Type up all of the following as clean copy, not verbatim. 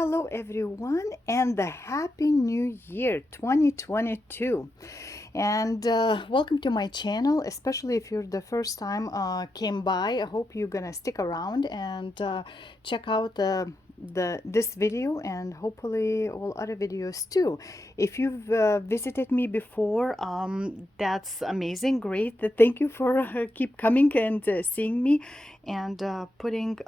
hello everyone, and the Happy New Year 2022. And welcome to my channel, especially if you're the first time came by. I hope you're gonna stick around and check out this video and hopefully all other videos too. If you've visited me before, that's amazing, great. Thank you for keep coming and seeing me and putting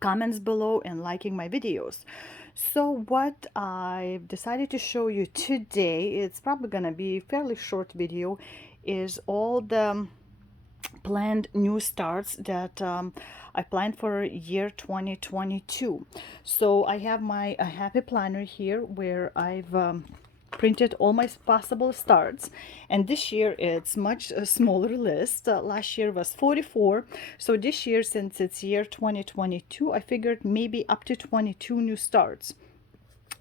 comments below and liking my videos. So what I decided to show you today, it's probably gonna be a fairly short video, is all the planned new starts that I planned for year 2022. So I have my happy planner here where I've printed all my possible starts, and this year it's much a smaller list. Last year was 44, so this year, since it's year 2022, I figured maybe up to 22 new starts.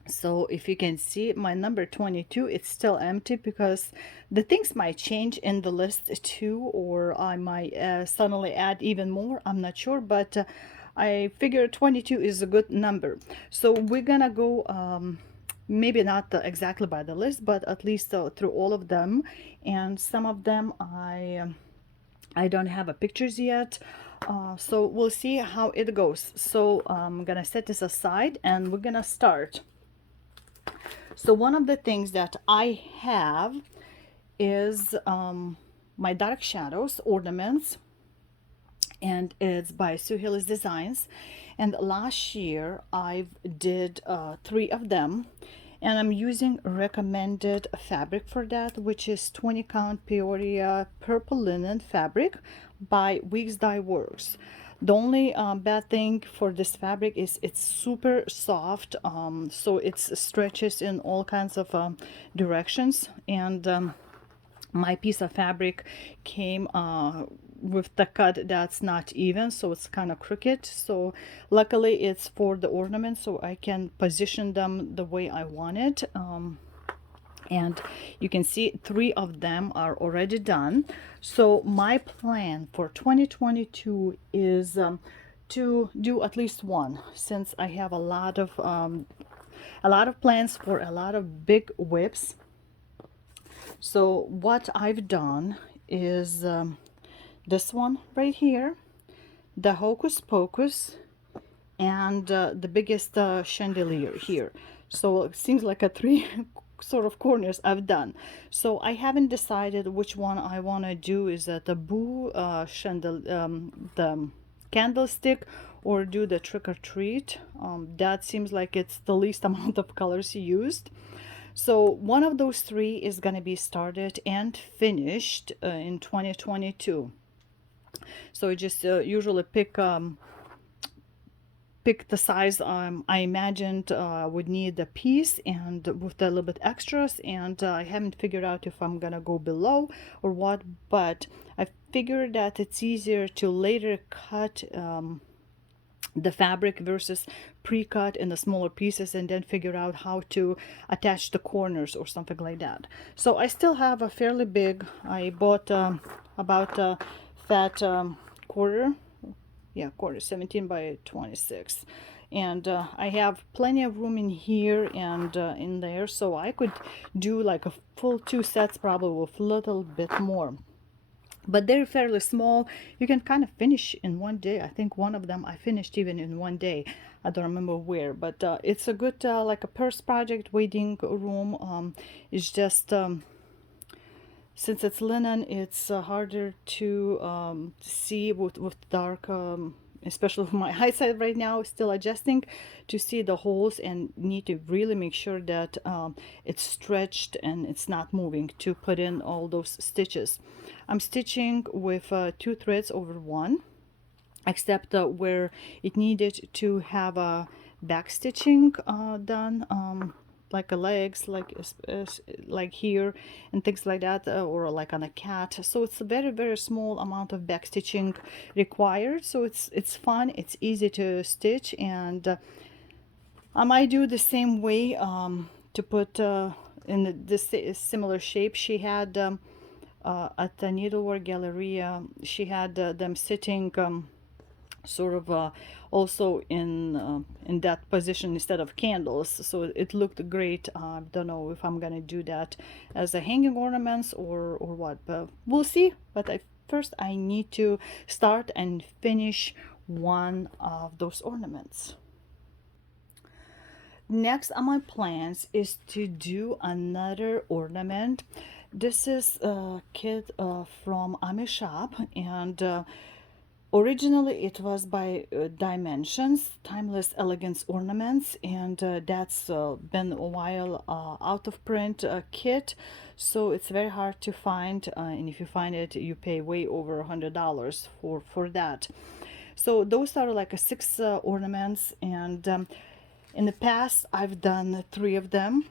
So if you can see my number 22, it's still empty because the things might change in the list too, or I might suddenly add even more. I'm not sure, but I figure 22 is a good number. So we're gonna go maybe not exactly by the list, but at least through all of them. And some of them I don't have pictures yet. So we'll see how it goes. So I'm gonna set this aside and we're gonna start. So one of the things that I have is my dark shadows ornaments, and it's by Sue Hillis Designs. And last year I did 3 of them, and I'm using recommended fabric for that, which is 20 count Peoria purple linen fabric by Weeks Dye Works. The only bad thing for this fabric is it's super soft, so it stretches in all kinds of directions, and my piece of fabric came with the cut that's not even, so it's kind of crooked. So luckily it's for the ornament, so I can position them the way I want it. And you can see 3 of them are already done. So my plan for 2022 is to do at least one, since I have a lot of plans for a lot of big whips. So what I've done is this one right here, the Hocus Pocus, and the biggest chandelier here. So it seems like a 3 sort of corners I've done. So I haven't decided which one I want to do. Is that the boo the candlestick, or do the trick or treat? That seems like it's the least amount of colors used. So one of those 3 is going to be started and finished in 2022. So I just usually pick the size I imagined would need a piece, and with a little bit extras, and I haven't figured out if I'm gonna go below or what, but I figured that it's easier to later cut the fabric versus pre-cut in the smaller pieces and then figure out how to attach the corners or something like that. So I still have a fairly big, I bought about a fat quarter 17 by 26, and I have plenty of room in here and in there, so I could do like a full 2 sets probably with a little bit more, but they're fairly small. You can kind of finish in one day. I think one of them I finished even in one day. I don't remember where, but it's a good like a purse project waiting room. It's just since it's linen, it's harder to see with dark, especially with my eyesight right now, still adjusting to see the holes, and need to really make sure that it's stretched and it's not moving to put in all those stitches. I'm stitching with 2 threads over 1, except where it needed to have a back stitching done, like a legs, like here and things like that, or like on a cat. So it's a very, very small amount of back stitching required, so it's fun, it's easy to stitch, and I might do the same way to put in this similar shape. She had at the Needlework Galleria, she had them sitting sort of also in that position instead of candles, so it looked great. I don't know if I'm gonna do that as a hanging ornaments or what, but we'll see. But first I need to start and finish one of those ornaments. Next on my plans is to do another ornament. This is a kit from Amish shop, and originally it was by Dimensions, Timeless Elegance Ornaments, and that's been a while out of print kit, so it's very hard to find, and if you find it, you pay way over $100 for that. So those are like a six ornaments, and in the past I've done three of them.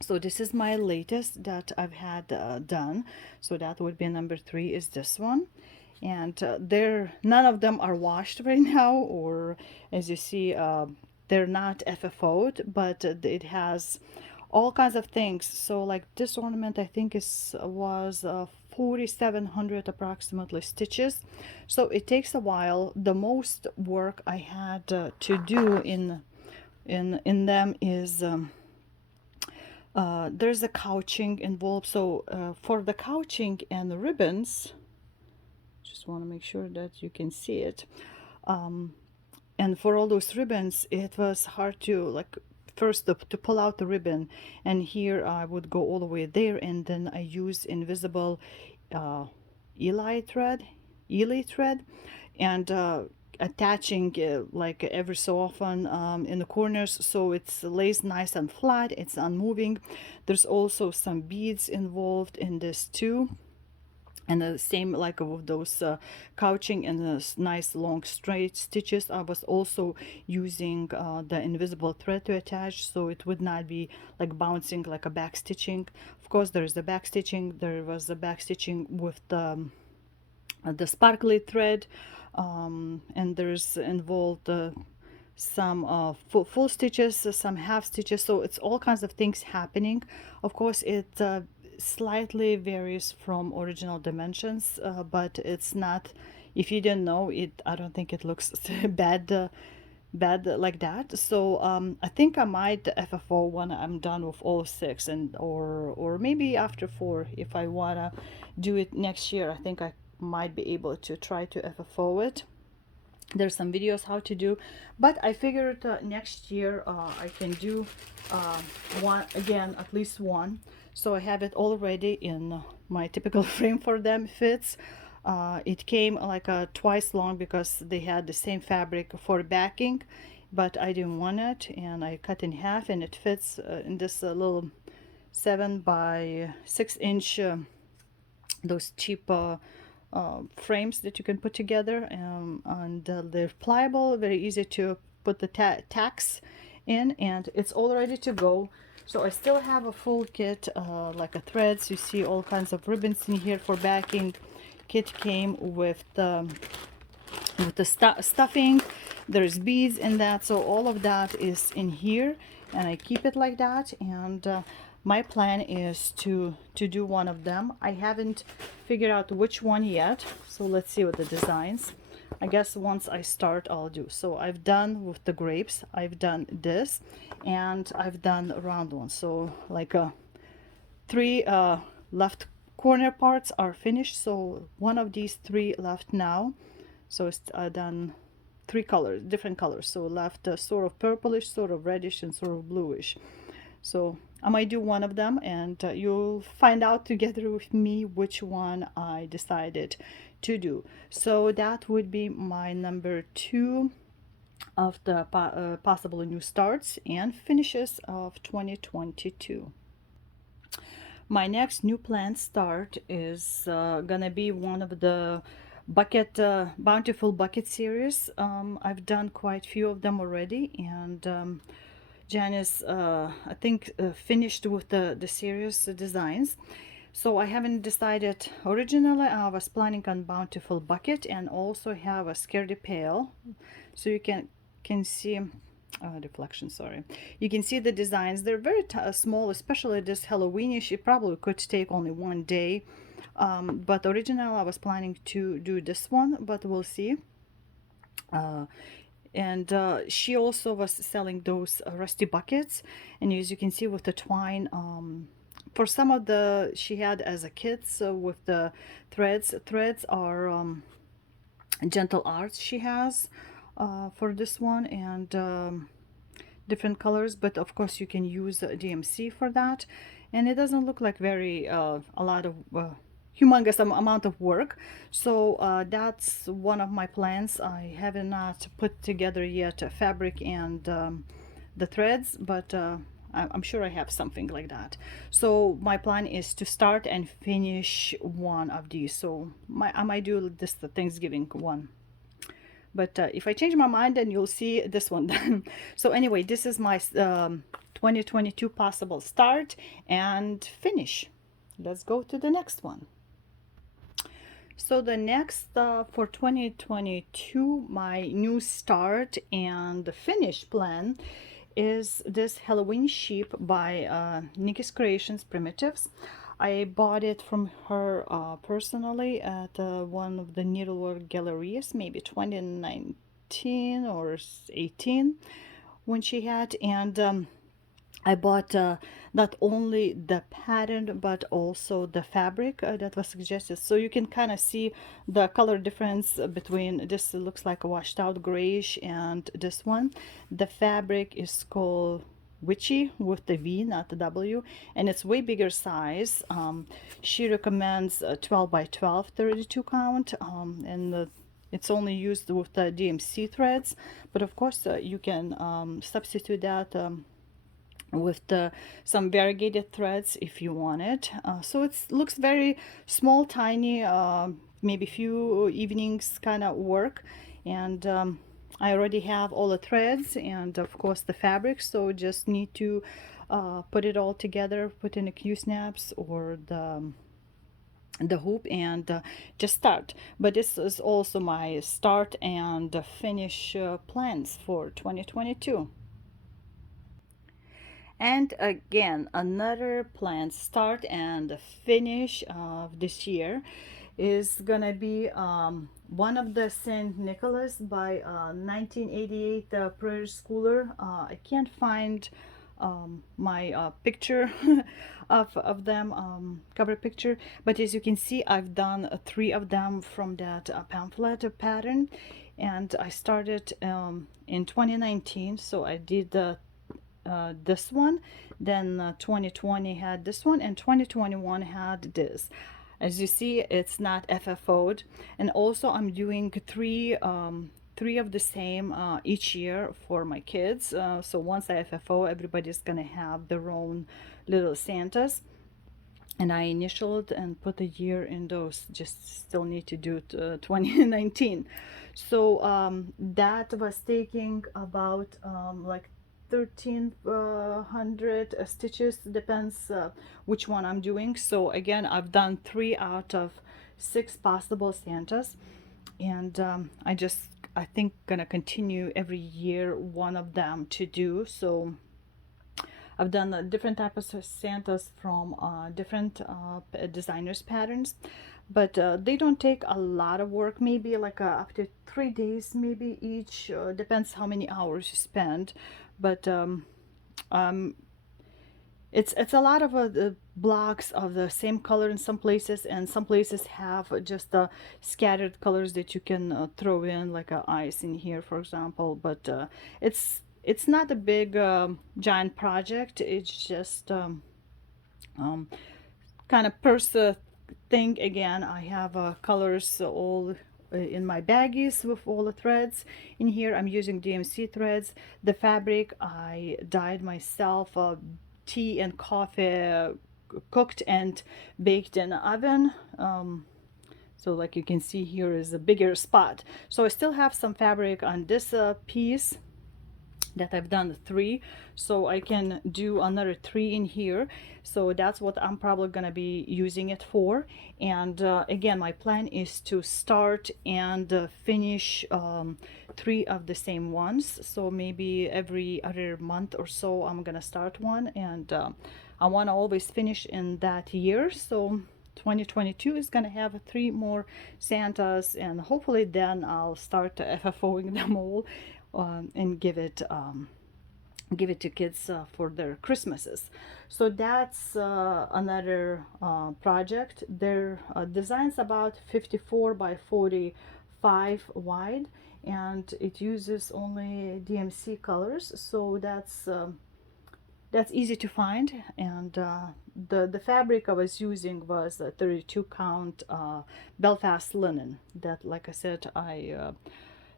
So this is my latest that I've had done. So that would be number three is this one. And they're none of them are washed right now, or as you see, they're not FFO'd, but it has all kinds of things. So like this ornament, I think is was 4,700 approximately stitches. So it takes a while. The most work I had to do in them is there's a couching involved. So for the couching and the ribbons, just want to make sure that you can see it. And for all those ribbons, it was hard to like first to pull out the ribbon, and here I would go all the way there, and then I use invisible Eli thread, and attaching like every so often in the corners, so it's lays nice and flat, it's unmoving. There's also some beads involved in this too, and the same like with those couching and the nice long straight stitches. I was also using the invisible thread to attach, so it would not be like bouncing like a back stitching. Of course there is the back stitching, there was the back stitching with the sparkly thread, and there's involved some full stitches, some half stitches, so it's all kinds of things happening. Of course it slightly varies from original Dimensions, but it's not, if you didn't know it, I don't think it looks bad like that. So I think I might FFO when I'm done with all six, and or maybe after four, if I wanna do it next year. I think I might be able to try to FFO it. There's some videos how to do, but I figured next year I can do one again, at least one. So I have it already in my typical frame for them fits. It came like twice long because they had the same fabric for backing, but I didn't want it, and I cut in half, and it fits in this little 7 by 6 inch those cheap frames that you can put together, and they're pliable, very easy to put the tacks in, and it's all ready to go. So I still have a full kit, like a threads. You see all kinds of ribbons in here for backing. Kit came with the stuffing. There's beads in that, so all of that is in here, and I keep it like that. And my plan is to do one of them. I haven't figured out which one yet, so let's see what the designs. I guess once I start I'll do. So I've done with the grapes, I've done this, and I've done a round one. So like three left corner parts are finished, so one of these three left now. So it's done three colors, different colors. So left sort of purplish, sort of reddish, and sort of bluish. So I might do one of them, and you'll find out together with me which one I decided to do. So that would be my number two of the possible new starts and finishes of 2022. My next new plant start is gonna be one of the bucket bountiful bucket series. I've done quite a few of them already, and Janice I think finished with the series designs. So I haven't decided. Originally I was planning on bountiful bucket, and also have a scaredy pail, so you can see reflection, sorry, you can see the designs. They're very small, especially this Halloweenish. It probably could take only one day, but originally I was planning to do this one, but we'll see. uh, and she also was selling those rusty buckets, and as you can see with the twine, for some of the she had as a kit, so with the threads are gentle arts she has for this one, and different colors, but of course you can use DMC for that, and it doesn't look like very a lot of humongous amount of work. So that's one of my plans. I haven't not put together yet fabric and the threads, but I'm sure I have something like that. So my plan is to start and finish one of these. So I might do this the Thanksgiving one, but if I change my mind, then you'll see this one then. So anyway, this is my 2022 possible start and finish. Let's go to the next one. So the next for 2022, my new start and finish plan is this Halloween sheep by Nikki's Creations Primitives. I bought it from her personally at one of the needlework galleries, maybe 2019 or 18 when she had, and I bought not only the pattern but also the fabric that was suggested. So you can kind of see the color difference between this looks like a washed out grayish and this one. The fabric is called Witchy with the V, not the W, and it's way bigger size. She recommends 12 by 12, 32 count, and it's only used with the DMC threads, but of course you can substitute that with some variegated threads if you want it. So it looks very small, tiny, maybe few evenings kind of work. And I already have all the threads and of course the fabric, so just need to put it all together, put in the Q-snaps or the hoop, and just start. But this is also my start and finish plans for 2022. And again, another plan start and finish of this year is gonna be one of the St. Nicholas by 1988 Prairie Schooler. I can't find my picture of them, cover picture, but as you can see, I've done three of them from that pamphlet pattern, and I started in 2019, so I did this one, then 2020 had this one, and 2021 had this. As you see, it's not FFO'd, and also I'm doing three of the same each year for my kids. So once I FFO, everybody's gonna have their own little Santas, and I initialed and put a year in those. Just still need to do it 2019. So that was taking about like 1300 stitches, depends which one I'm doing. So again, I've done 3 out of 6 possible Santas, and I think gonna continue every year one of them to do. So I've done different types of Santas from different designers patterns, but they don't take a lot of work, maybe like up to 3 days maybe each, depends how many hours you spend. But um, it's a lot of the blocks of the same color in some places, and some places have just scattered colors that you can throw in, like ice in here for example. But it's not a big giant project. It's just um, kind of purse thing. Again, I have colors all in my baggies with all the threads in here. I'm using DMC threads. The fabric I dyed myself, tea and coffee, cooked and baked in the oven. So like you can see, here is a bigger spot. So I still have some fabric on this piece that I've done 3, so I can do another 3 in here. So that's what I'm probably gonna be using it for. And again, my plan is to start and finish 3 of the same ones. So maybe every other month or so I'm gonna start one, and I want to always finish in that year. So 2022 is gonna have three more Santas, and hopefully then I'll start FFOing them all, and give it to kids for their Christmases. So that's another project. Their design's about 54 by 45 wide, and it uses only DMC colors, so that's easy to find. And the fabric I was using was a 32 count Belfast linen that, like I said, I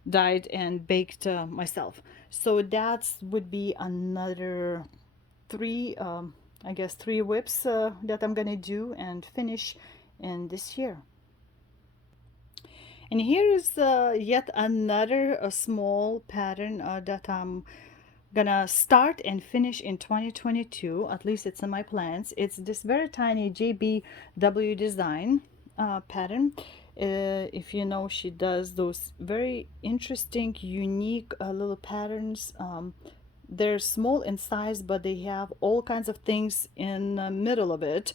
dyed and baked myself. So that would be another three, I guess, three whips that I'm gonna do and finish in this year. And here is yet another small pattern that I'm gonna start and finish in 2022. At least it's in my plans. It's this very tiny JBW design pattern. If you know, she does those very interesting, unique little patterns. They're small in size, but they have all kinds of things in the middle of it.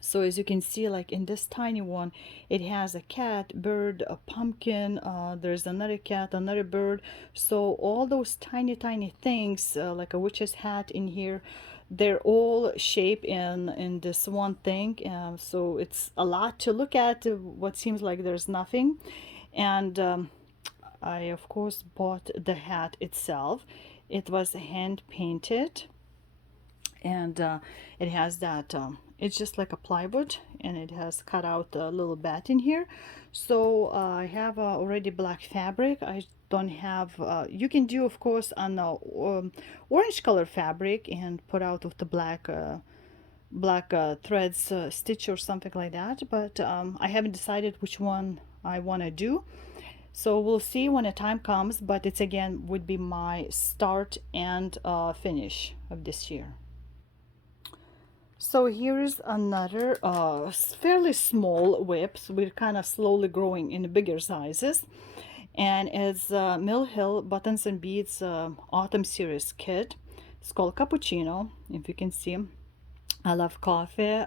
So as you can see, like in this tiny one, it has a cat, bird, a pumpkin, there's another cat, another bird. So all those tiny things, like a witch's hat in here, they're all shaped in this one thing. So it's a lot to look at, what seems like there's nothing. And I of course bought the hat itself. It was hand painted, and it has that it's just like a plywood, and it has cut out a little bat in here. So I have already black fabric. I don't have you can do, of course, on the orange color fabric and put out with the black threads stitch or something like that, but I haven't decided which one I want to do. So we'll see when the time comes, but it's again would be my start and finish of this year. So here is another fairly small whips. We're kind of slowly growing in bigger sizes. And it's Mill Hill Buttons and Beads Autumn Series kit. It's called Cappuccino, if you can see. I love coffee.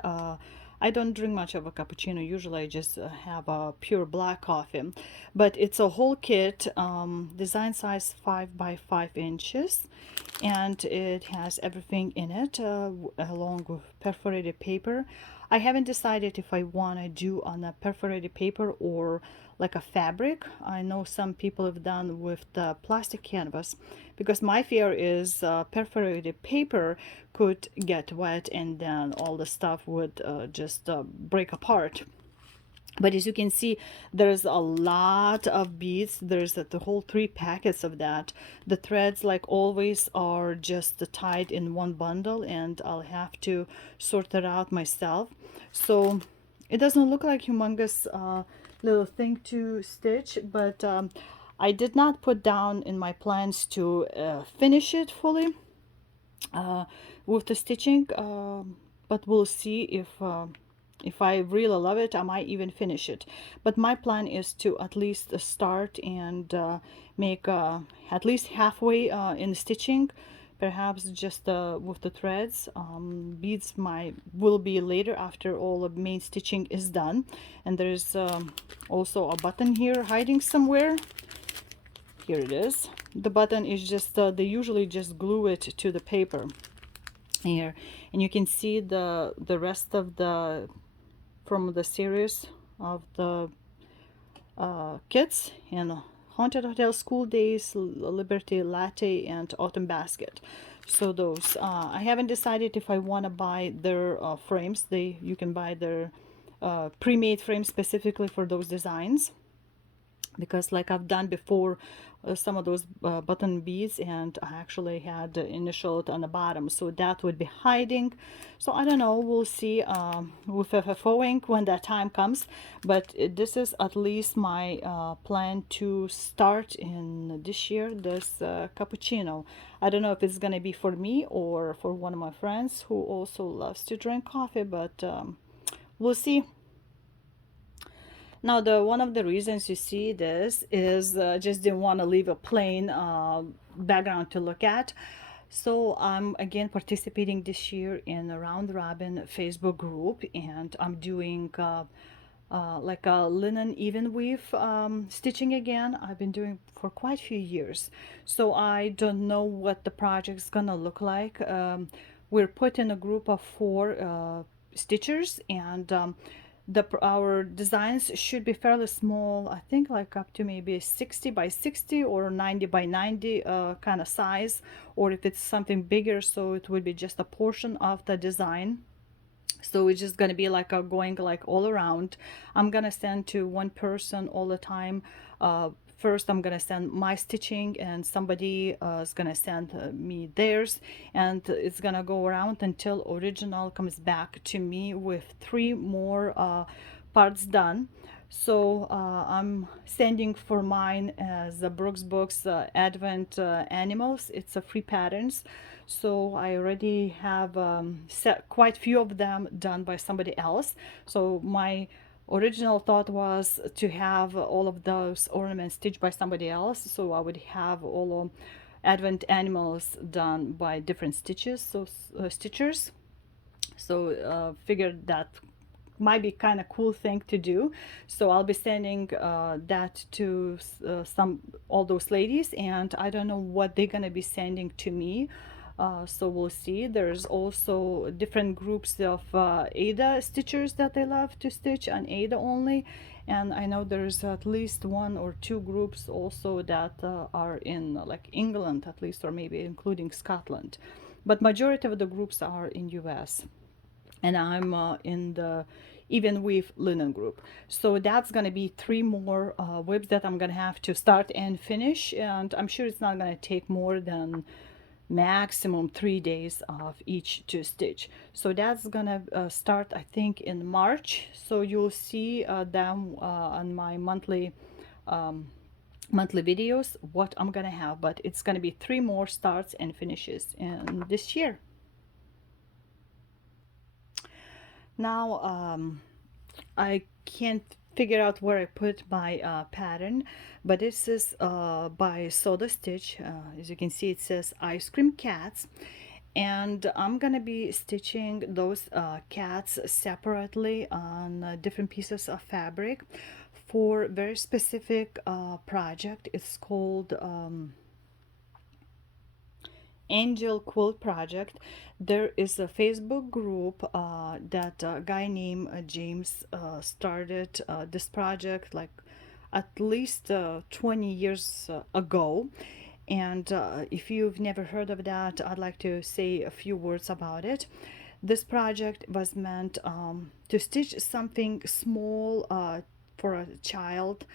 I don't drink much of a cappuccino. Usually I just have a pure black coffee. But it's a whole kit, design size 5 by 5 inches. And it has everything in it, along with perforated paper. I haven't decided if I want to do on a perforated paper or like a fabric. I know some people have done with the plastic canvas, because my fear is perforated paper could get wet and then all the stuff would just break apart. But as you can see, there's a lot of beads. There's the whole 3 packets of that. The threads, like always, are just tied in one bundle, and I'll have to sort it out myself. So it doesn't look like humongous little thing to stitch, but I did not put down in my plans to finish it fully with the stitching, but we'll see if I really love it, I might even finish it. But my plan is to at least start and make at least halfway in stitching, perhaps just with the threads. Beads will be later after all the main stitching is done. And there's also a button here hiding somewhere. Here it is. The button is just, they usually just glue it to the paper here. And you can see the rest of the from the series of the kits in Haunted Hotel, School Days, Liberty Latte, and Autumn Basket. So those I haven't decided if I want to buy their frames. You can buy their pre-made frames specifically for those designs, because like I've done before, some of those button beads, and I actually had the initial on the bottom, so that would be hiding. So I don't know, we'll see with FFOing when that time comes. But this is at least my plan to start in this year, this cappuccino. I don't know if it's gonna be for me or for one of my friends who also loves to drink coffee, but we'll see. Now, one of the reasons you see this is just didn't want to leave a plain background to look at. So I'm again participating this year in a round robin Facebook group, and I'm doing like a linen even weave stitching again. I've been doing for quite a few years, so I don't know what the project's gonna look like. We're put in a group of four stitchers, and our designs should be fairly small. I think like up to maybe 60 by 60 or 90 by 90 kind of size, or if it's something bigger, so it would be just a portion of the design. So it's just gonna be like a going like all around. I'm gonna send to one person all the time. First I'm gonna send my stitching, and somebody is gonna send me theirs, and it's gonna go around until original comes back to me with three more parts done. So I'm sending for mine as the Brooks Books Advent Animals. It's a free patterns. So I already have set quite few of them done by somebody else. So my original thought was to have all of those ornaments stitched by somebody else. So I would have all of Advent Animals done by different stitches, so stitchers. So figured that might be kind of cool thing to do. So I'll be sending that to some all those ladies, and I don't know what they're gonna be sending to me. So we'll see. There's also different groups of Ada stitchers that they love to stitch on Ada only, and I know there's at least one or two groups also that are in like England at least, or maybe including Scotland, but majority of the groups are in US, and I'm in the even weave linen group. So that's gonna be three more whips that I'm gonna have to start and finish, and I'm sure it's not gonna take more than maximum 3 days of each to stitch. So that's gonna start I think in March. So you'll see them on my monthly videos what I'm gonna have, but it's gonna be three more starts and finishes in this year. Now I can't figure out where I put my pattern, but this is by Soda Stitch. As you can see, it says Ice Cream Cats, and I'm gonna be stitching those cats separately on different pieces of fabric for a very specific project. It's called Angel Quilt Project. There is a Facebook group that a guy named James started this project like at least 20 years ago. And if you've never heard of that, I'd like to say a few words about it. This project was meant to stitch something small for a child,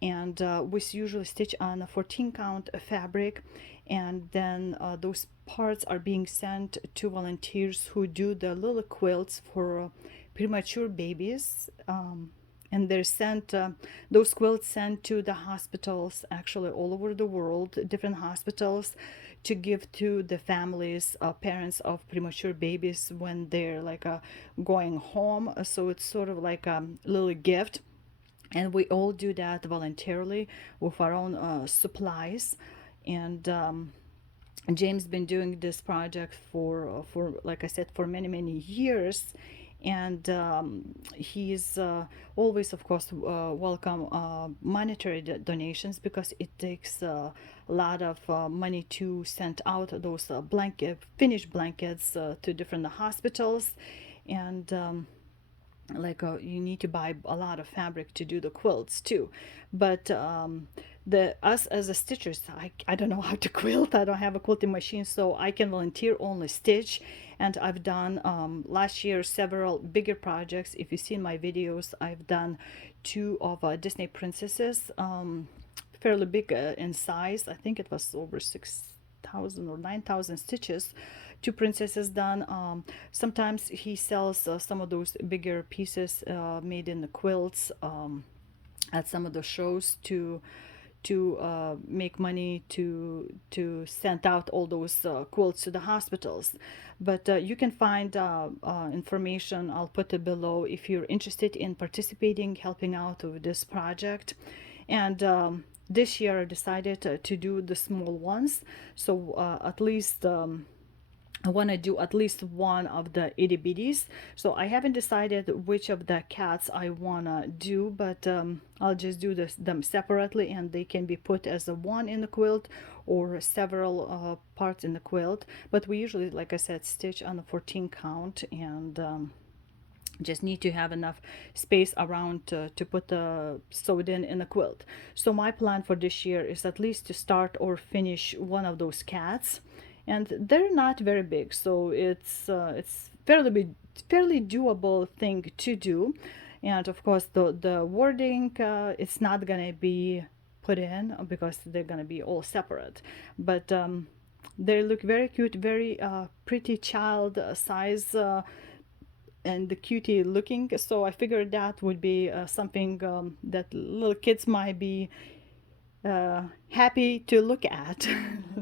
and we usually stitch on a 14 count fabric, and then those parts are being sent to volunteers who do the little quilts for premature babies, and they're sent those quilts sent to the hospitals actually all over the world, different hospitals, to give to the families, parents of premature babies when they're like going home. So it's sort of like a little gift, and we all do that voluntarily with our own supplies. And James been doing this project for like I said, for many years, and he's always of course welcome monetary donations, because it takes a lot of money to send out those finished blankets to different hospitals, and like you need to buy a lot of fabric to do the quilts too. But the us as a stitchers, I don't know how to quilt. I don't have a quilting machine, so I can volunteer only stitch. And I've done last year several bigger projects. If you see in my videos, I've done two of Disney princesses, fairly big in size. I think it was over 6,000 or 9,000 stitches, two princesses done. Sometimes he sells some of those bigger pieces made in the quilts at some of the shows to make money to send out all those quilts to the hospitals. But you can find information. I'll put it below if you're interested in participating, helping out with this project. And this year I decided to do the small ones. So at least I want to do at least one of the itty bitties. So I haven't decided which of the cats I want to do, but I'll just do them separately, and they can be put as a one in the quilt or several parts in the quilt. But we usually, like I said, stitch on the 14 count, and just need to have enough space around to put the sewed in the quilt. So my plan for this year is at least to start or finish one of those cats, and they're not very big, so it's fairly doable thing to do. And of course the wording, it's not gonna be put in because they're gonna be all separate, but they look very cute, very pretty child size, and the cutie looking. So I figured that would be something that little kids might be happy to look at.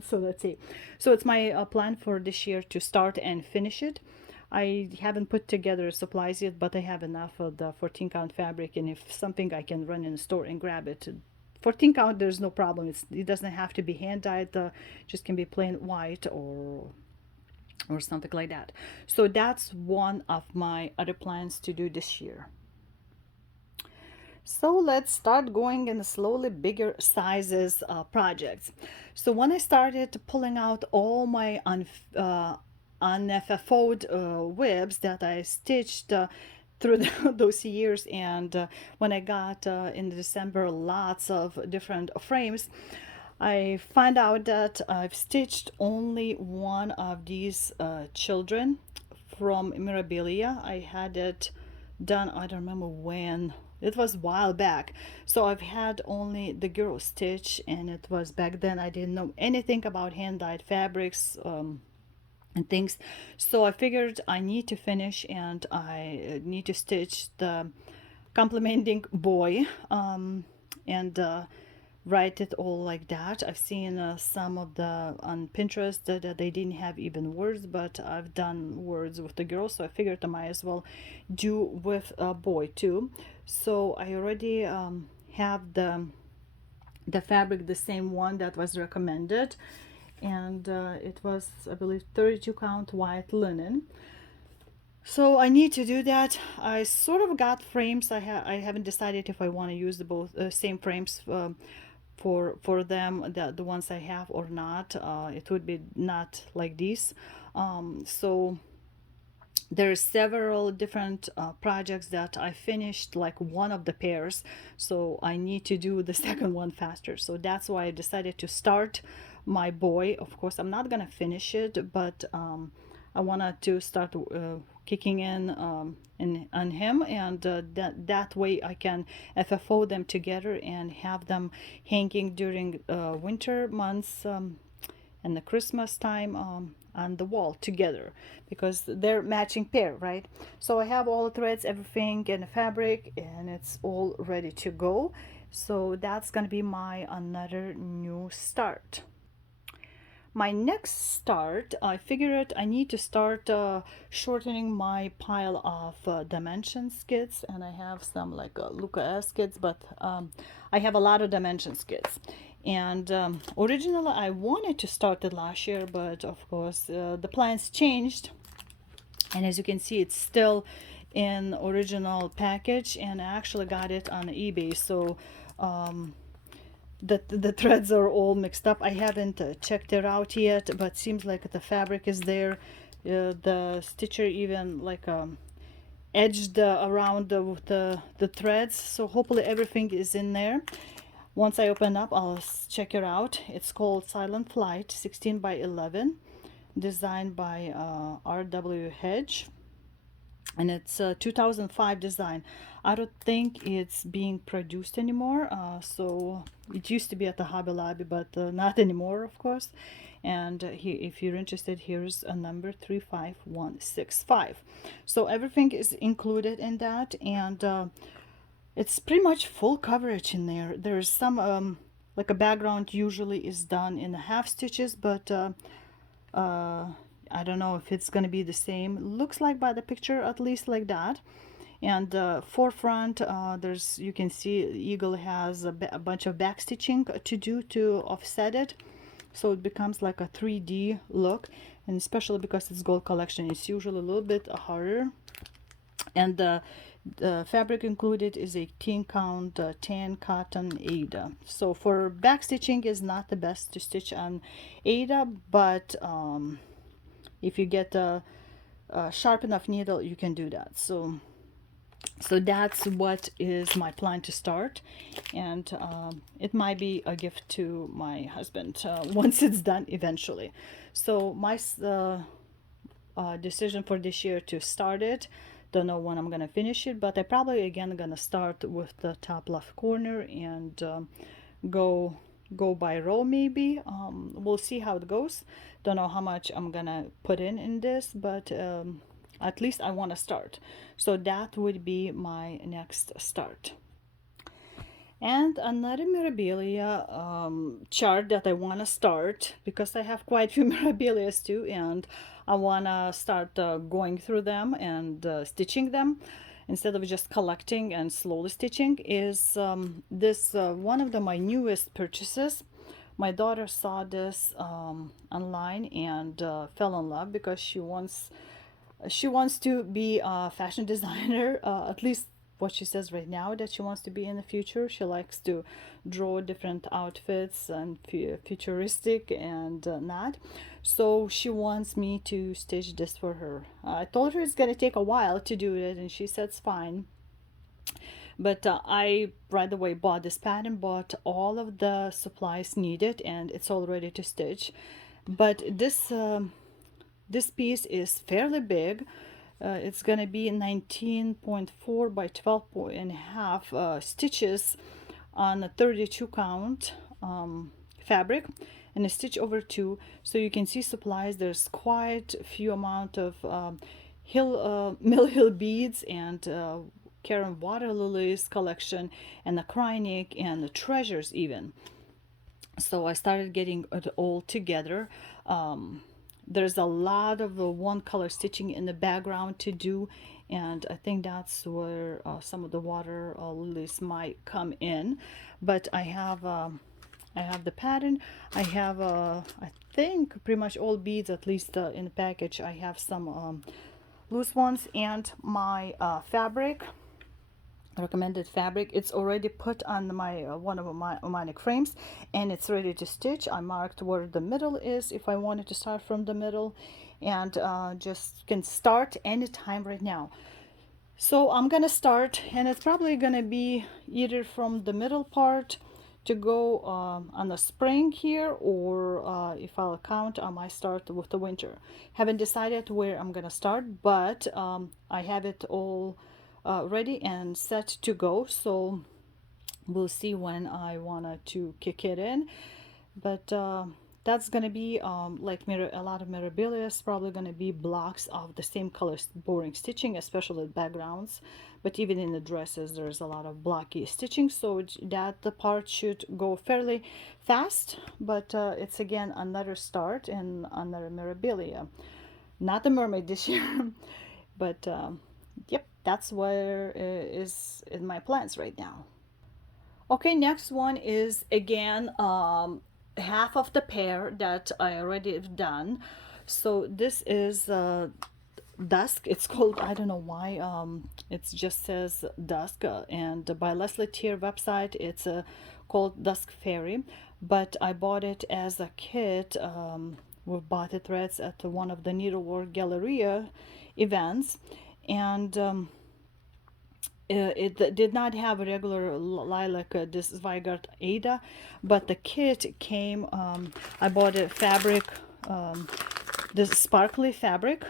So let's see. So it's my plan for this year to start and finish it. I haven't put together supplies yet, but I have enough of the 14 count fabric, and if something I can run in the store and grab it. 14 count, there's no problem. It doesn't have to be hand dyed, just can be plain white or something like that. So that's one of my other plans to do this year. So let's start going in slowly bigger sizes projects. So when I started pulling out all my unFFO'd webs that I stitched through those years, and when I got in December lots of different frames, I find out that I've stitched only one of these children from Mirabilia. I had it done, I don't remember when. It was a while back. So I've had only the girl stitch, and it was back then I didn't know anything about hand-dyed fabrics and things. So I figured I need to finish, and I need to stitch the complementing boy, and write it all like that. I've seen some of the on Pinterest that they didn't have even words, but I've done words with the girl, so I figured I might as well do with a boy too. So I already have the fabric, the same one that was recommended, and it was, I believe, 32 count white linen. So I need to do that. I sort of got frames. I haven't decided if I want to use the both same frames for them, the ones I have, or not. It would be not like this. So there's several different projects that I finished like one of the pairs, so I need to do the second one faster. So that's why I decided to start my boy. Of course I'm not gonna finish it, but I wanted to start kicking in on him, and that way I can FFO them together and have them hanging during winter months and the Christmas time on the wall together, because they're matching pair, right? So I have all the threads, everything, and the fabric, and it's all ready to go. So that's gonna be my another new start. My next start, I figured I need to start shortening my pile of dimension skits, and I have some like Luca S skits, but I have a lot of dimension skits. And originally I wanted to start it last year, but of course the plans changed, and as you can see it's still in original package, and I actually got it on eBay. So the threads are all mixed up. I haven't checked it out yet, but seems like the fabric is there. The stitcher even like edged around the threads, so hopefully everything is in there. Once I open up, I'll check it out. It's called Silent Flight, 16 by 11, designed by R.W. Hedge, and it's a 2005 design. I don't think it's being produced anymore, so it used to be at the Hobby Lobby, but not anymore, of course. And if you're interested, here's a number 35165. So everything is included in that, and it's pretty much full coverage in there. There's some like a background usually is done in the half stitches, but I don't know if it's gonna be the same. Looks like by the picture at least like that. And forefront, there's, you can see eagle has a bunch of back stitching to do to offset it, so it becomes like a 3D look. And especially because it's gold collection, it's usually a little bit harder. And the fabric included is a 10 count tan cotton Aida. So for back stitching is not the best to stitch on Aida, but if you get a sharp enough needle, you can do that. So that's what is my plan to start. And it might be a gift to my husband once it's done eventually. So my decision for this year to start it, don't know when I'm gonna finish it, but I probably again gonna start with the top left corner and go by row maybe. We'll see how it goes. Don't know how much I'm gonna put in this, but at least I want to start. So that would be my next start. And another memorabilia chart that I want to start, because I have quite a few memorabilias too, and I want to start going through them and stitching them instead of just collecting and slowly stitching, is this one of my newest purchases. My daughter saw this online and fell in love because she wants to be a fashion designer, at least what she says right now that she wants to be in the future. She likes to draw different outfits and futuristic and not. So she wants me to stitch this for her. I told her it's going to take a while to do it, and she said it's fine. But I right away bought this pattern, bought all of the supplies needed, and it's all ready to stitch. But this piece is fairly big. It's gonna be 19.4 by 12 and a half stitches on a 32 count fabric, and a stitch over two. So you can see supplies. There's quite a few amount of mill hill beads and Karen water lilies collection, and the cryonic and the treasures even. So I started getting it all together. There's a lot of one color stitching in the background to do, and I think that's where some of the water lilies might come in. But I have the pattern. I have I think pretty much all beads, at least in the package. I have some loose ones, and my fabric, recommended fabric, it's already put on my one of my Omanic frames, and it's ready to stitch. I marked where the middle is if I wanted to start from the middle, and just can start anytime right now. So I'm gonna start, and it's probably gonna be either from the middle part to go on the spring here, or if I'll count, I might start with the winter. Haven't decided where I'm gonna start, but I have it all ready and set to go. So we'll see when I wanted to kick it in. But that's gonna be like a lot of memorabilia is probably gonna be blocks of the same color boring stitching, especially backgrounds. But even in the dresses, there's a lot of blocky stitching, so that the part should go fairly fast. But it's again another start and another memorabilia. Not the mermaid this year, but yep, that's where is in my plans right now. Okay, next one is again half of the pair that I already have done. So this is Dusk. It's called, I don't know why, it just says Dusk, and by Leslie Tier website it's called Dusk Fairy, but I bought it as a kit with body threads at one of the Needlework Galleria events, and it did not have a regular lilac, this Zweigart Ada, but the kit came, I bought a fabric, this sparkly fabric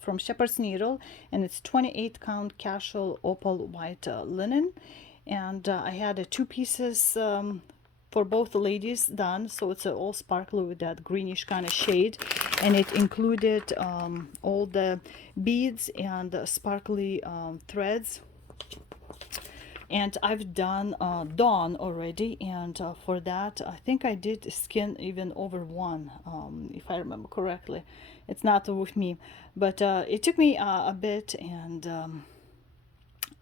from Shepherd's Needle, and it's 28 count casual opal white linen, and I had two pieces for both the ladies done, so it's all sparkly with that greenish kind of shade, and it included all the beads and sparkly threads. And I've done Dawn already, and for that I think I did skin even over one, if I remember correctly. It's not with me, but it took me a bit, and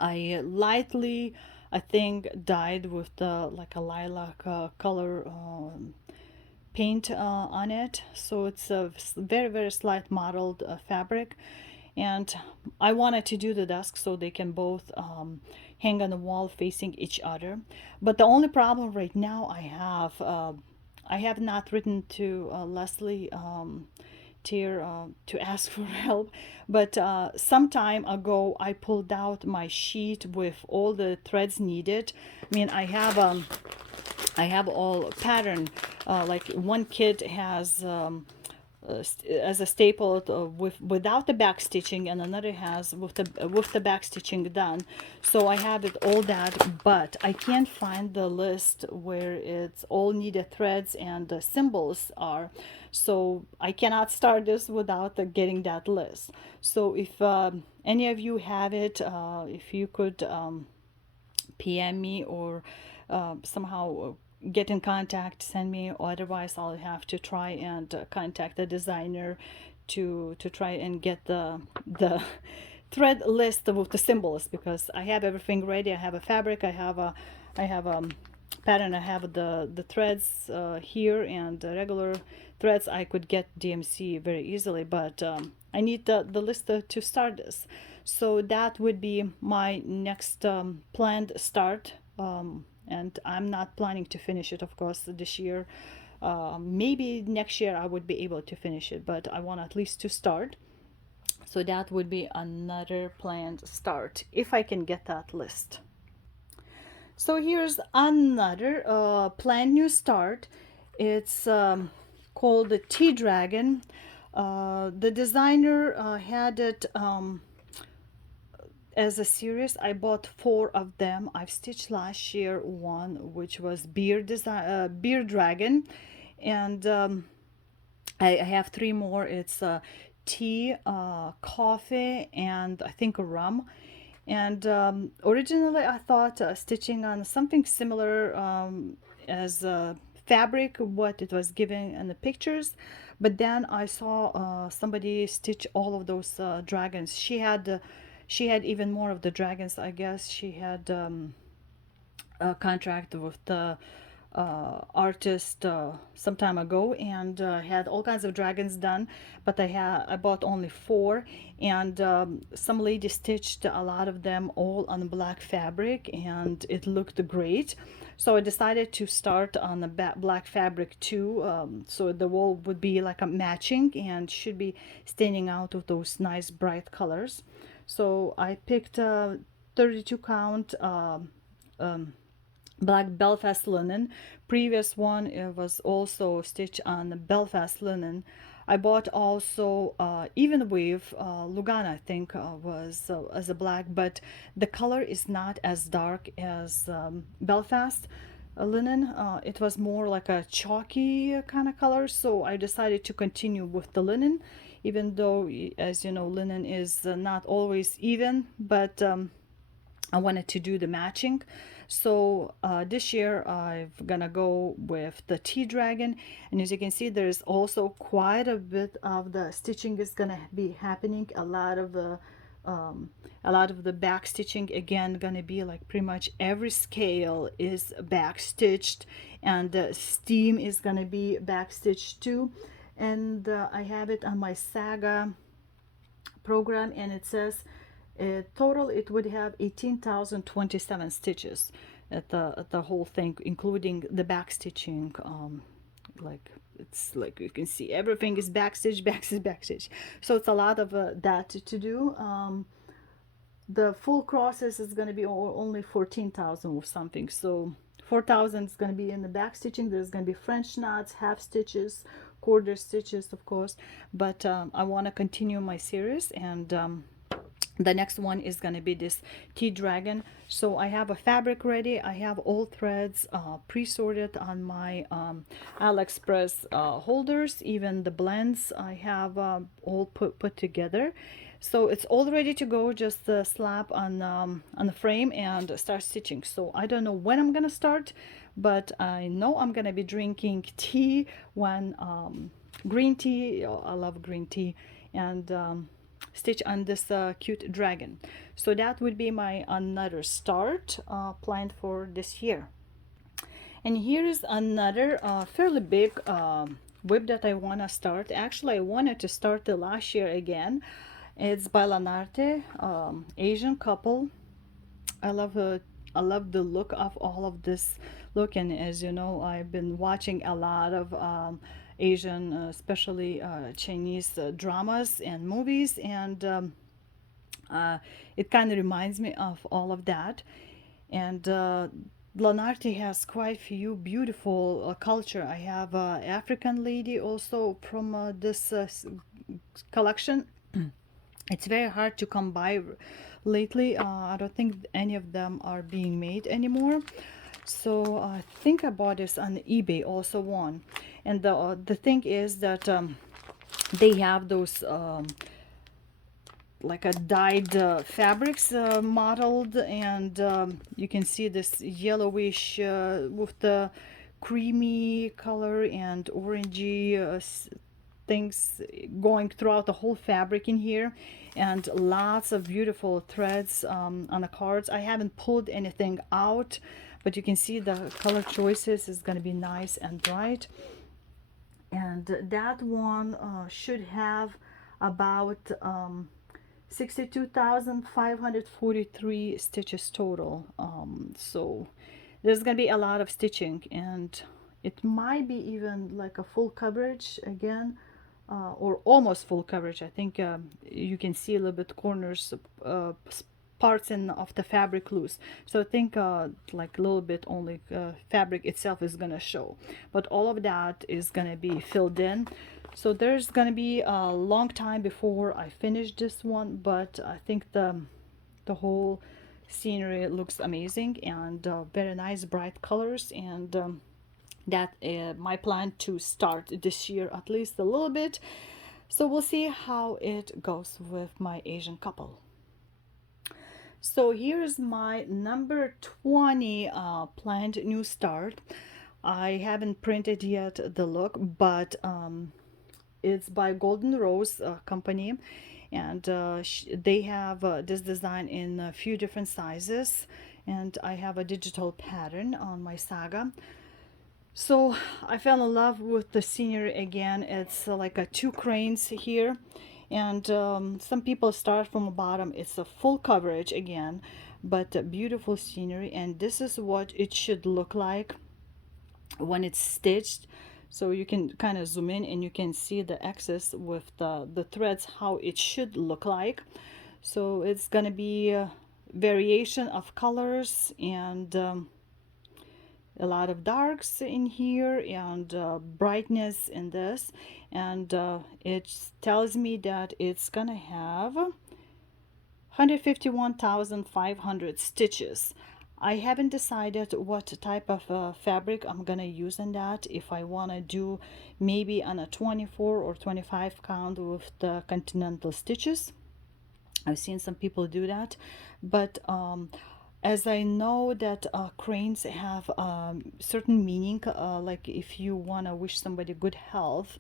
I lightly, I think, dyed with the like a lilac color paint on it, so it's a very very slight mottled fabric. And I wanted to do the desk so they can both hang on the wall facing each other. But the only problem right now I have not written to Leslie Tier to ask for help, but some time ago I pulled out my sheet with all the threads needed. I mean, I have all pattern. Like one kit has as a staple without the back stitching, and another has with the back stitching done. So I have it all that, but I can't find the list where it's all needed threads and the symbols are. So I cannot start this without getting that list. So if any of you have it, if you could PM me or somehow get in contact, send me. Otherwise, I'll have to try and contact the designer to try and get the thread list with the symbols, because I have everything ready. I have a fabric. I have pattern. I have the threads here, and the regular threads I could get DMC very easily, but I need the list to start this. So that would be my next planned start, and I'm not planning to finish it, of course, this year. Maybe next year I would be able to finish it, but I want at least to start. So that would be another planned start if I can get that list. So here's another planned new start. It's called the Tea Dragon. The designer had it as a series. I bought 4 of them. I've stitched last year one, which was beer dragon, and I have 3 more. It's tea, coffee, and I think rum. And originally I thought stitching on something similar as fabric, what it was given in the pictures, but then I saw somebody stitch all of those dragons. She had even more of the dragons. I guess she had a contract with the artist some time ago, and had all kinds of dragons done, but I bought only 4, and some lady stitched a lot of them all on black fabric, and it looked great. So I decided to start on the black fabric too, so the wall would be like a matching and should be standing out with those nice bright colors. So I picked 32 count black Belfast linen. Previous one, it was also stitched on Belfast linen. I bought also even weave Lugana, I think was as a black, but the color is not as dark as Belfast linen. It was more like a chalky kind of color, so I decided to continue with the linen, even though, as you know, linen is not always even, but I wanted to do the matching. So this year I'm gonna go with the Tea Dragon, and as you can see, there's also quite a bit of the stitching is gonna be happening. A lot of the back stitching again gonna be like pretty much every scale is back stitched, and the steam is gonna be back stitched too. And I have it on my Saga program, and it says total it would have 18,027 stitches at the whole thing, including the back stitching. Like it's like you can see everything is backstitch, backstitch, backstitch. So it's a lot of that to do. The full crosses is going to be only 14,000 or something. So 4,000 is going to be in the back stitching. There's going to be French knots, half stitches, quarter stitches, of course. But I want to continue my series, and the next one is going to be this Tea Dragon. So I have a fabric ready. I have all threads pre-sorted on my AliExpress holders. Even the blends I have all put together. So it's all ready to go. Just slap on the frame and start stitching. So I don't know when I'm gonna start, but I know I'm gonna be drinking tea when green tea. I love green tea, and stitch on this cute dragon. So that would be my another start planned for this year. And here is another fairly big whip that I want to start. Actually, I wanted to start the last year again. It's by Lanarte, Asian couple. I love I love the look of all of this look, and as you know, I've been watching a lot of Asian, especially Chinese dramas and movies, and uh, it kind of reminds me of all of that. And Lanarte has quite few beautiful culture. I have African lady also from this collection. It's very hard to come by lately. I don't think any of them are being made anymore. So I think I bought this on eBay also one. And the thing is that they have those like a dyed fabrics modeled, and you can see this yellowish with the creamy color and orangey things going throughout the whole fabric in here, and lots of beautiful threads on the cards. I haven't pulled anything out, but you can see the color choices is going to be nice and bright. And that one should have about 62,543 stitches total. So there's gonna be a lot of stitching, and it might be even like a full coverage again, or almost full coverage. I think you can see a little bit corners, parts in of the fabric loose. So I think like a little bit only fabric itself is gonna show, but all of that is gonna be filled in. So there's gonna be a long time before I finish this one, but I think the whole scenery looks amazing, and very nice bright colors, and that my plan to start this year at least a little bit. So we'll see how it goes with my Asian couple. So here's my number 20 planned new start. I haven't printed yet the look, but it's by Golden Rose Company, and they have this design in a few different sizes, and I have a digital pattern on my saga. So I fell in love with the scenery again. It's like a two cranes here, and some people start from the bottom. It's a full coverage again, but a beautiful scenery, and this is what it should look like when it's stitched. So you can kind of zoom in and you can see the excess with the threads, how it should look like. So it's gonna be a variation of colors, and a lot of darks in here, and brightness in this, and it tells me that it's gonna have 151,500 stitches. I haven't decided what type of fabric I'm gonna use in that, if I want to do maybe on a 24 or 25 count with the continental stitches. I've seen some people do that, but as I know that cranes have certain meaning, like if you want to wish somebody good health,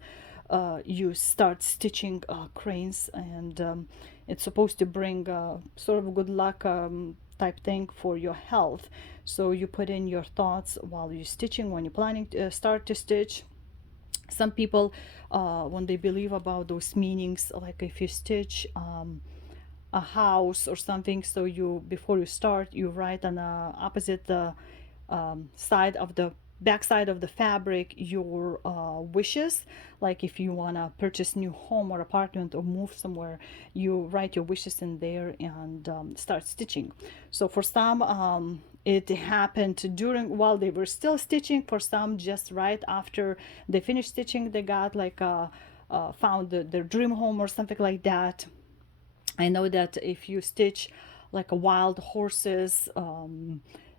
you start stitching cranes, and it's supposed to bring sort of good luck type thing for your health. So you put in your thoughts while you're stitching, when you're planning to start to stitch. Some people, when they believe about those meanings, like if you stitch a house or something, so you, before you start, you write on the opposite side of the back side of the fabric your wishes. Like if you want to purchase new home or apartment or move somewhere, you write your wishes in there and start stitching. So for some it happened during while they were still stitching. For some, just right after they finished stitching, they got like found their dream home or something like that. I know that if you stitch like a wild horses,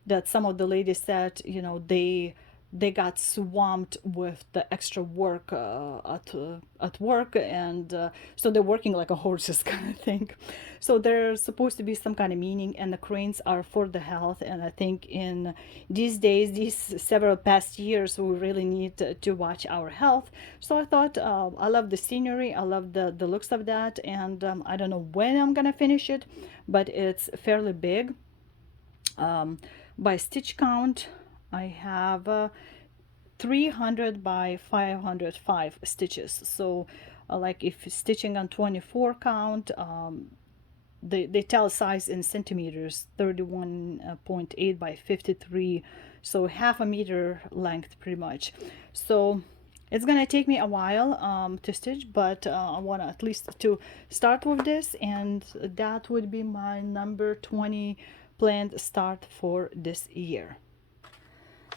that some of the ladies said, you know, they they got swamped with the extra work at work, and so they're working like a horses kind of thing. So there's supposed to be some kind of meaning, and the cranes are for the health. And I think in these days, these several past years, we really need to watch our health. So I thought, I love the scenery, I love the looks of that, and I don't know when I'm gonna finish it, but it's fairly big. By stitch count, I have 300 by 505 stitches. So like if stitching on 24 count, they tell size in centimeters, 31.8 by 53, so half a meter length pretty much. So it's gonna take me a while to stitch, but I want to at least to start with this, and that would be my number 20 planned start for this year.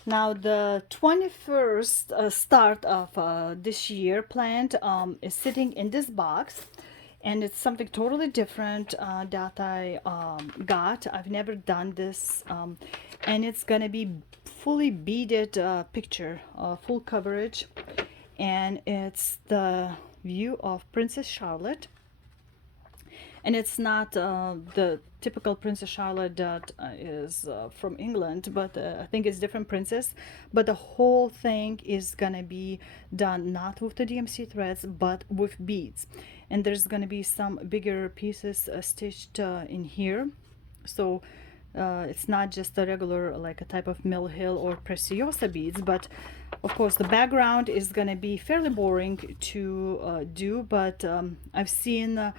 Now the 21st start of this year planned is sitting in this box, and it's something totally different that I got. I've never done this, and it's gonna be fully beaded picture, full coverage, and it's the view of Princess Charlotte. And it's not the typical Princess Charlotte that is from England, but I think it's different princess. But the whole thing is gonna be done not with the DMC threads, but with beads. And there's gonna be some bigger pieces stitched in here. So it's not just a regular, like a type of Mill Hill or Preciosa beads, but of course the background is gonna be fairly boring to do, but I've seen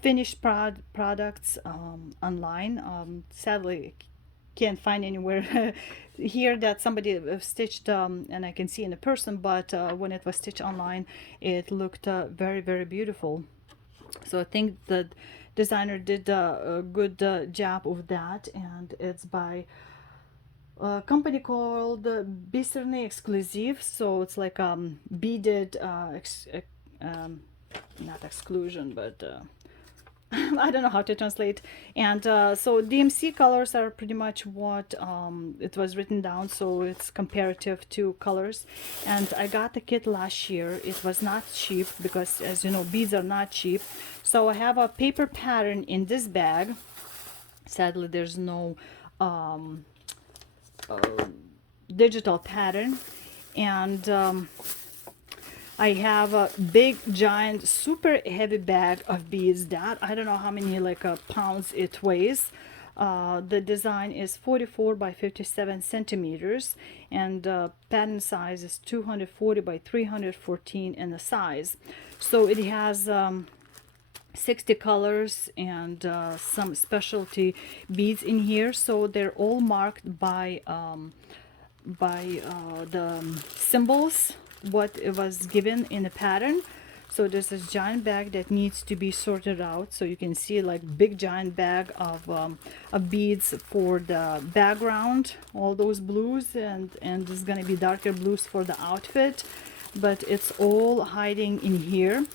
finished products online. Sadly, can't find anywhere here that somebody stitched, and I can see in the person, but when it was stitched online, it looked very, very beautiful. So I think the designer did a good job of that, and it's by a company called Bicerne Exclusive. So it's like beaded not exclusion, but I don't know how to translate. And so DMC colors are pretty much what it was written down, so it's comparative to colors. And I got the kit last year. It was not cheap because, as you know, beads are not cheap. So I have a paper pattern in this bag. Sadly, there's no digital pattern. And I have a big, giant, super heavy bag of beads that I don't know how many pounds it weighs. The design is 44 by 57 centimeters, and pattern size is 240 by 314 in the size. So it has 60 colors and some specialty beads in here. So they're all marked by the symbols what it was given in the pattern. So there's this giant bag that needs to be sorted out. So you can see like big giant bag of beads for the background, all those blues, and there's gonna be darker blues for the outfit, but it's all hiding in here.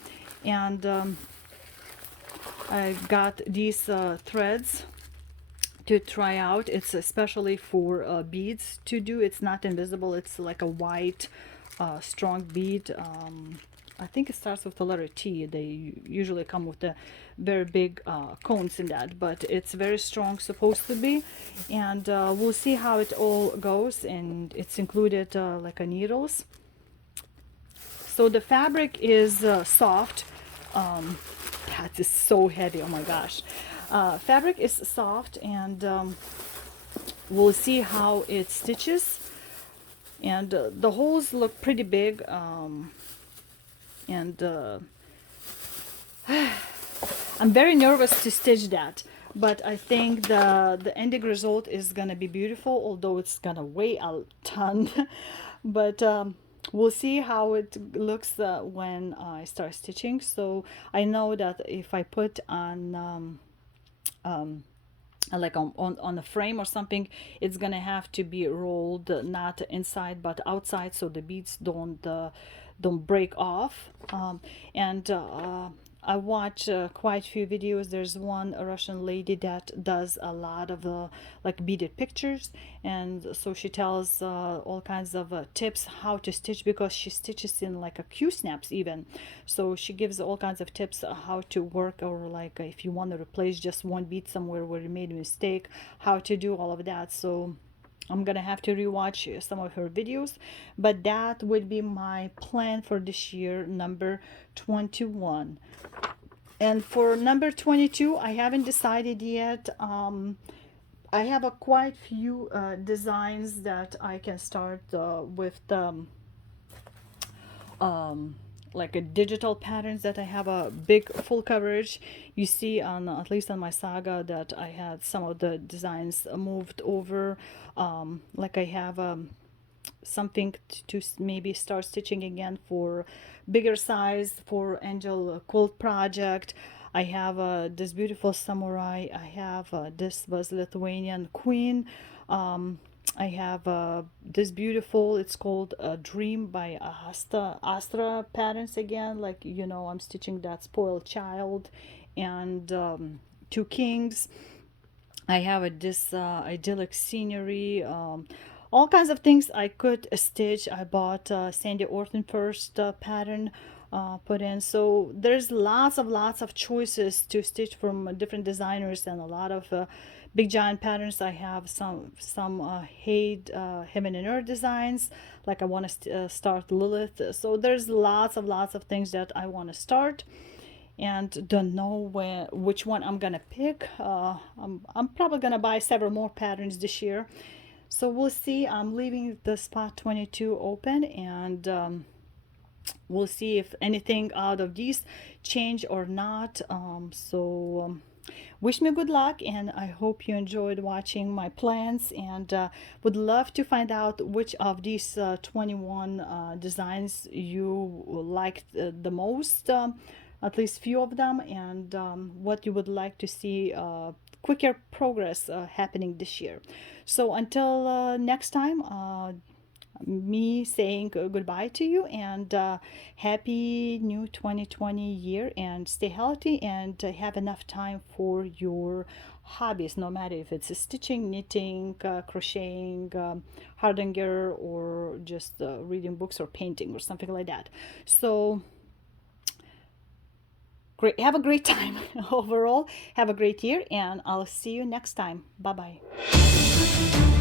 And I got these threads to try out. It's especially for beads to do. It's not invisible, it's like a white strong bead. I think it starts with the letter T. They usually come with the very big cones in that, but it's very strong, supposed to be. And we'll see how it all goes. And it's included like a needles. So the fabric is soft. That is so heavy, oh my gosh. Fabric is soft, and we'll see how it stitches. And the holes look pretty big, and I'm very nervous to stitch that, but I think the ending result is gonna be beautiful, although it's gonna weigh a ton. But we'll see how it looks when I start stitching. So I know that if I put on like on a frame or something, it's gonna have to be rolled not inside but outside, so the beads don't break off. And I watch quite a few videos. There's one Russian lady that does a lot of like beaded pictures, and so she tells all kinds of tips how to stitch, because she stitches in like a Q snaps even. So she gives all kinds of tips how to work, or like if you want to replace just one bead somewhere where you made a mistake, how to do all of that. So I'm gonna have to rewatch some of her videos, but that would be my plan for this year, number 21. And for number 22, I haven't decided yet. I have a quite few designs that I can start with the um, like a digital patterns that I have a big full coverage. You see on, at least on my saga, that I had some of the designs moved over. Like I have something to maybe start stitching again for bigger size for Angel Quilt project. I have this beautiful samurai. I have this was Lithuanian queen. I have this beautiful, it's called Dream by Astra Patterns again. Like, you know, I'm stitching that spoiled child, and two kings. I have this idyllic scenery, all kinds of things I could stitch. I bought Sandy Orton first pattern put in. So there's lots of choices to stitch from different designers, and a lot of big giant patterns. I have some Hade Heaven and Earth designs. Like I want to start Lilith. So there's lots of things that I want to start, and don't know which one I'm gonna pick. I'm probably gonna buy several more patterns this year, so we'll see. I'm leaving the spot 22 open, and we'll see if anything out of these change or not. Wish me good luck, and I hope you enjoyed watching my plans, and would love to find out which of these 21 designs you liked the most, at least few of them, and what you would like to see quicker progress happening this year. So until next time, me saying goodbye to you, and happy new 2020 year, and stay healthy, and have enough time for your hobbies, no matter if it's stitching, knitting, crocheting, hardanger, or just reading books or painting or something like that. So great, have a great time. Overall, have a great year, and I'll see you next time. Bye bye.